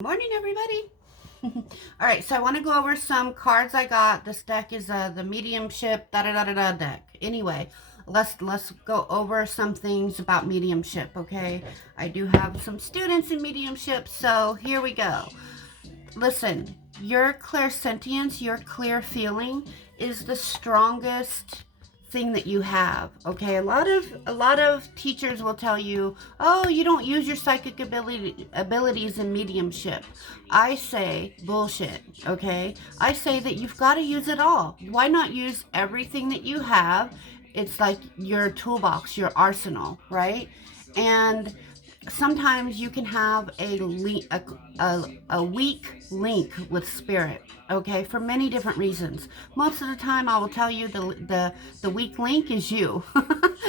Morning, everybody. All right, so I want to go over some cards I got. This deck is the Mediumship deck. Anyway, let's go over some things about mediumship. Okay, I do have some students in mediumship, so here we go. Listen, your clairsentience, your clear feeling, is the strongest thing that you have. Okay, a lot of teachers will tell you, oh, you don't use your psychic abilities in mediumship. I say bullshit. Okay, I say that you've got to use it all. Why not use everything that you have? It's like your toolbox, your arsenal, right? And sometimes you can have a weak link with spirit, okay, for many different reasons. Most of the time I will tell you the weak link is you,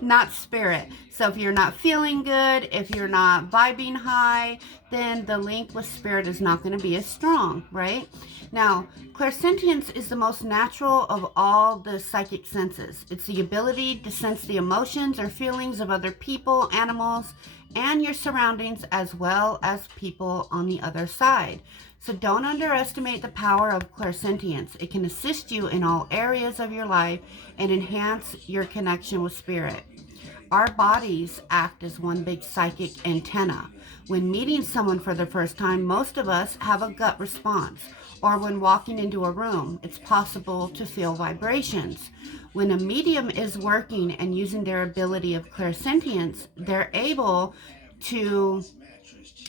not spirit. So if you're not feeling good, if you're not vibing high, then the link with spirit is not going to be as strong, right? Now, clairsentience is the most natural of all the psychic senses. It's the ability to sense the emotions or feelings of other people, animals, and your surroundings, as well as people on the other side. So don't underestimate the power of clairsentience. It can assist you in all areas of your life and enhance your connection with spirit. Our bodies act as one big psychic antenna. When meeting someone for the first time, most of us have a gut response. Or when walking into a room, it's possible to feel vibrations. When a medium is working and using their ability of clairsentience, they're able to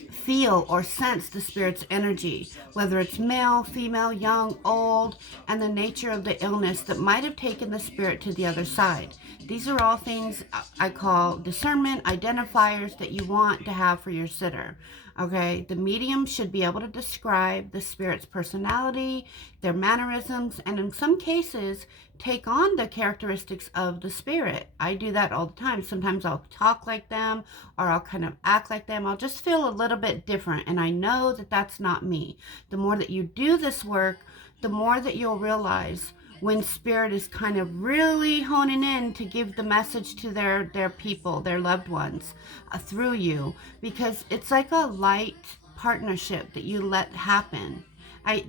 feel or sense the spirit's energy, whether it's male, female, young, old, and the nature of the illness that might have taken the spirit to the other side. These are all things I call discernment identifiers that you want to have for your sitter. Okay, the medium should be able to describe the spirit's personality, their mannerisms, and in some cases, take on the characteristics of the spirit. I do that all the time. Sometimes I'll talk like them, or I'll kind of act like them. I'll just feel a little bit different, and I know that that's not me. The more that you do this work, the more that you'll realize when spirit is kind of really honing in to give the message to their people, their loved ones, through you, because it's like a light partnership that you let happen.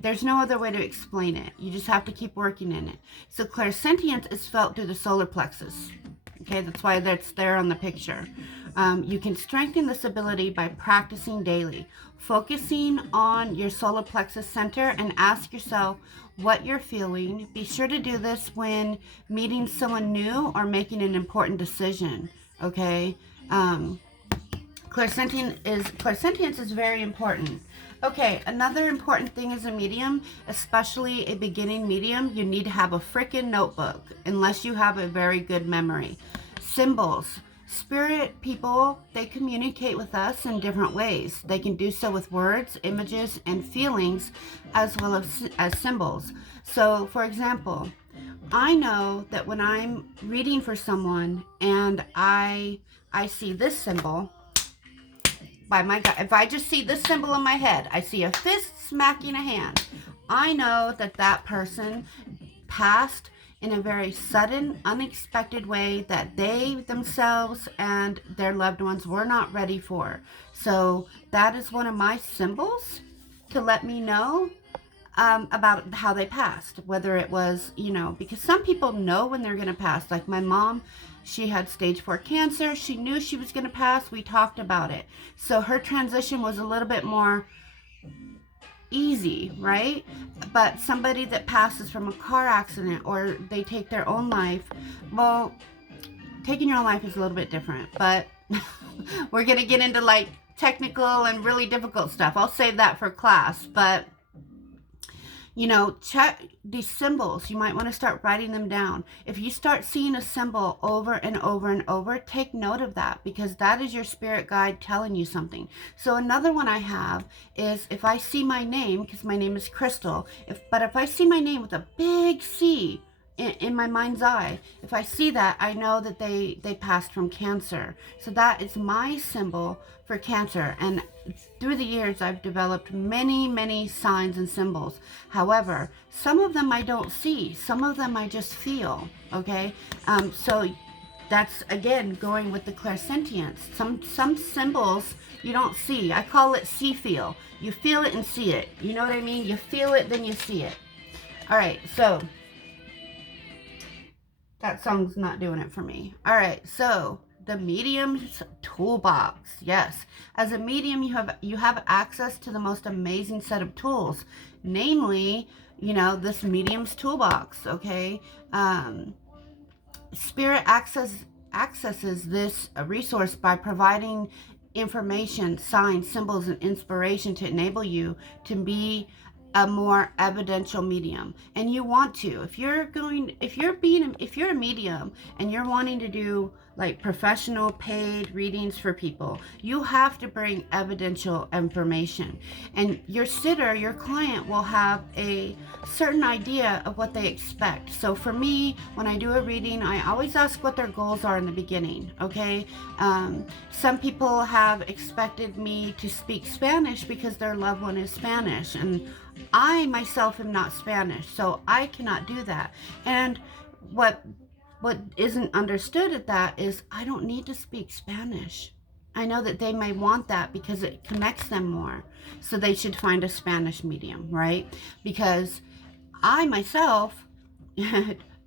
There's no other way to explain it. You just have to keep working in it. So clairsentience is felt through the solar plexus. Okay, that's why that's there on the picture. You can strengthen this ability by practicing daily, focusing on your solar plexus center, and ask yourself what you're feeling. Be sure to do this when meeting someone new or making an important decision. Okay, clairsentience is very important. Okay, another important thing as a medium, especially a beginning medium, you need to have a freaking notebook, unless you have a very good memory. Symbols. Spirit people, they communicate with us in different ways. They can do so with words, images, and feelings, as well as symbols. So, for example, I know that when I'm reading for someone and I see this symbol, by my God, if I just see this symbol in my head, I see a fist smacking a hand, I know that that person passed in a very sudden, unexpected way that they themselves and their loved ones were not ready for. So that is one of my symbols to let me know about how they passed, whether it was, because some people know when they're going to pass. Like my mom, she had stage 4 cancer. She knew she was going to pass. We talked about it. So her transition was a little bit more easy, right? But somebody that passes from a car accident or they take their own life, well, taking your own life is a little bit different. But we're going to get into like technical and really difficult stuff. I'll save that for class. But check these symbols. You might want to start writing them down. If you start seeing a symbol over and over and over, take note of that, because that is your spirit guide telling you something. So another one I have is if I see my name, because my name is Crystal, if I see my name with a big C in my mind's eye, if I see that, I know that they passed from cancer. So that is my symbol for cancer. And through the years, I've developed many signs and symbols. However, some of them I don't see. Some of them I just feel. Okay, so that's again going with the clairsentience. Some symbols you don't see. I call it see feel. You feel it and see it. You know what I mean? You feel it, then you see it. All right, so that song's not doing it for me. All right, so the Medium's Toolbox. Yes, as a medium, you have access to the most amazing set of tools, namely, this Medium's Toolbox. Okay, Spirit accesses this resource by providing information, signs, symbols, and inspiration to enable you to be a more evidential medium. And you want to, if you're a medium and you're wanting to do like professional paid readings for people, you have to bring evidential information, and your sitter, your client, will have a certain idea of what they expect. So for me, when I do a reading, I always ask what their goals are in the beginning. Okay, some people have expected me to speak Spanish because their loved one is Spanish, and I myself am not Spanish, so I cannot do that. And what isn't understood at that is I don't need to speak Spanish. I know that they may want that because it connects them more, so they should find a Spanish medium, right? Because I myself,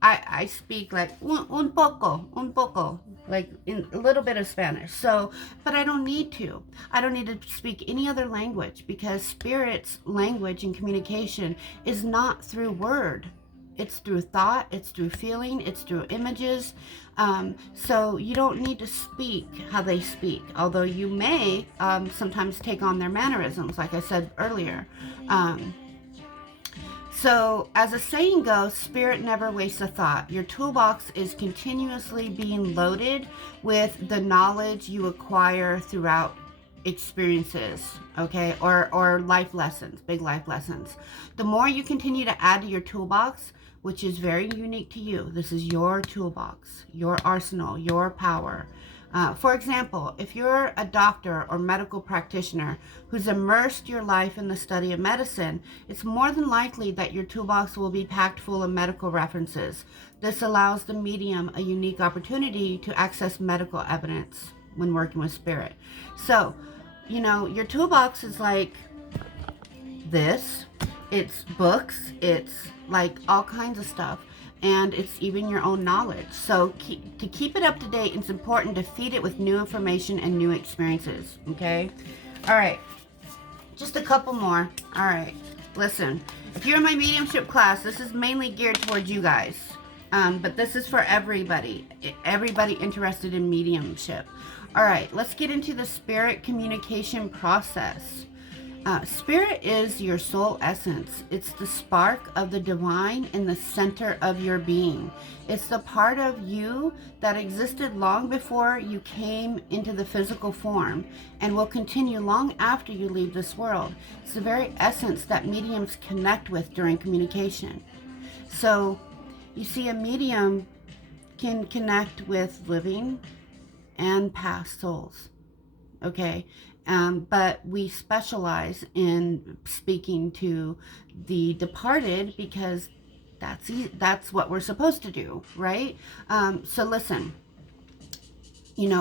I speak like un poco, like in a little bit of Spanish. So, but I don't need to. I don't need to speak any other language, because Spirit's language and communication is not through word. It's through thought, it's through feeling, it's through images. So you don't need to speak how they speak, although you may sometimes take on their mannerisms, like I said earlier. So, as a saying goes, Spirit never wastes a thought. Your toolbox is continuously being loaded with the knowledge you acquire throughout experiences, okay, or life lessons, big life lessons. The more you continue to add to your toolbox, which is very unique to you, this is your toolbox, your arsenal, your power. For example, if you're a doctor or medical practitioner who's immersed your life in the study of medicine, it's more than likely that your toolbox will be packed full of medical references. This allows the medium a unique opportunity to access medical evidence when working with Spirit. So, your toolbox is like this. It's books, it's like all kinds of stuff. And it's even your own knowledge. So to keep it up to date, it's important to feed it with new information and new experiences. Okay? All right. Just a couple more. All right. Listen, if you're in my mediumship class, this is mainly geared towards you guys. But this is for everybody interested in mediumship. All right. Let's get into the Spirit communication process. Spirit is your soul essence. It's the spark of the divine in the center of your being. It's the part of you that existed long before you came into the physical form and will continue long after you leave this world. It's the very essence that mediums connect with during communication. So, you see, a medium can connect with living and past souls. Okay? But we specialize in speaking to the departed because that's what we're supposed to do, right? So listen,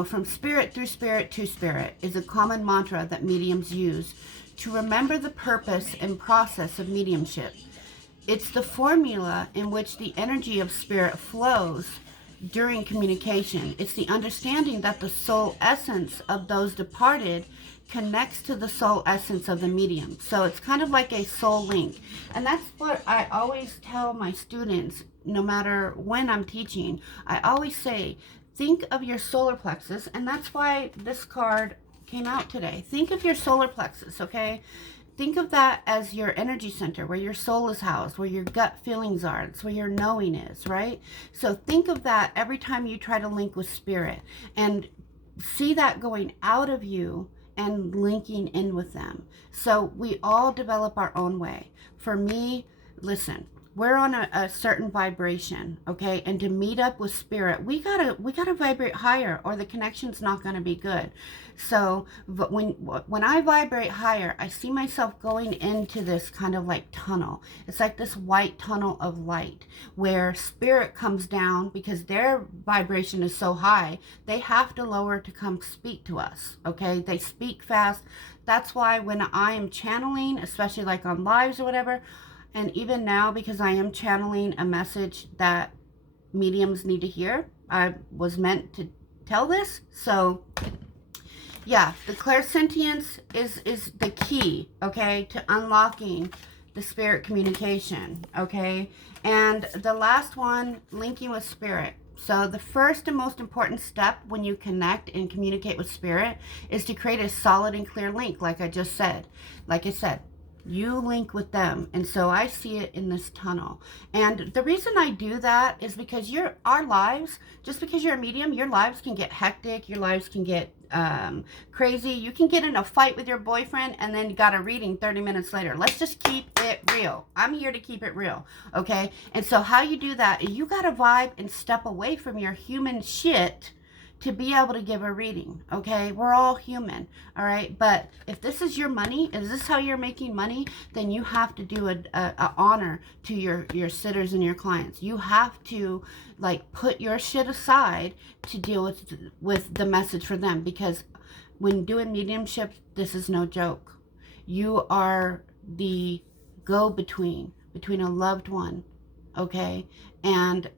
from spirit through spirit to spirit is a common mantra that mediums use to remember the purpose and process of mediumship. It's the formula in which the energy of Spirit flows during communication. It's the understanding that the soul essence of those departed connects to the soul essence of the medium. So it's kind of like a soul link. And that's what I always tell my students, no matter when I'm teaching. I always say, think of your solar plexus, and that's why this card came out today. Think of your solar plexus, okay? Think of that as your energy center, where your soul is housed, where your gut feelings are. It's where your knowing is, right? So think of that every time you try to link with Spirit, and see that going out of you and linking in with them. So we all develop our own way. For me, listen, we're on a certain vibration, okay? And to meet up with spirit, we gotta vibrate higher, or the connection's not gonna be good. So but when I vibrate higher, I see myself going into this kind of like tunnel. It's like this white tunnel of light where spirit comes down because their vibration is so high, they have to lower to come speak to us, okay? They speak fast. That's why when I am channeling, especially like on lives or whatever, and even now, because I am channeling a message that mediums need to hear, I was meant to tell this. So yeah, the clairsentience is the key, okay, to unlocking the spirit communication, okay? And the last one, linking with spirit. So the first and most important step when you connect and communicate with spirit is to create a solid and clear link, like I just said. Like I said, you link with them. And so I see it in this tunnel. And the reason I do that is because our lives, just because you're a medium, your lives can get hectic, your lives can get crazy. You can get in a fight with your boyfriend and then you got a reading 30 minutes later. Let's just keep it real. I'm here to keep it real, okay? And so how you do that, you got to vibe and step away from your human shit to be able to give a reading, okay? We're all human, all right? But if this is your money, is this how you're making money, then you have to do a honor to your sitters and your clients. You have to, like, put your shit aside to deal with the message for them, because when doing mediumship, this is no joke. You are the go-between between a loved one, okay, and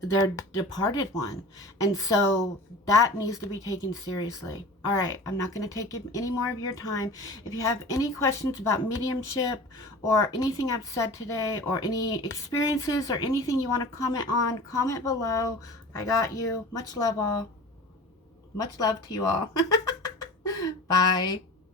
their departed one. And so that needs to be taken seriously. All right, I'm not going to take any more of your time. If you have any questions about mediumship or anything I've said today, or any experiences or anything you want to comment on, comment below. I got you. Much love all. Much love to you all. Bye.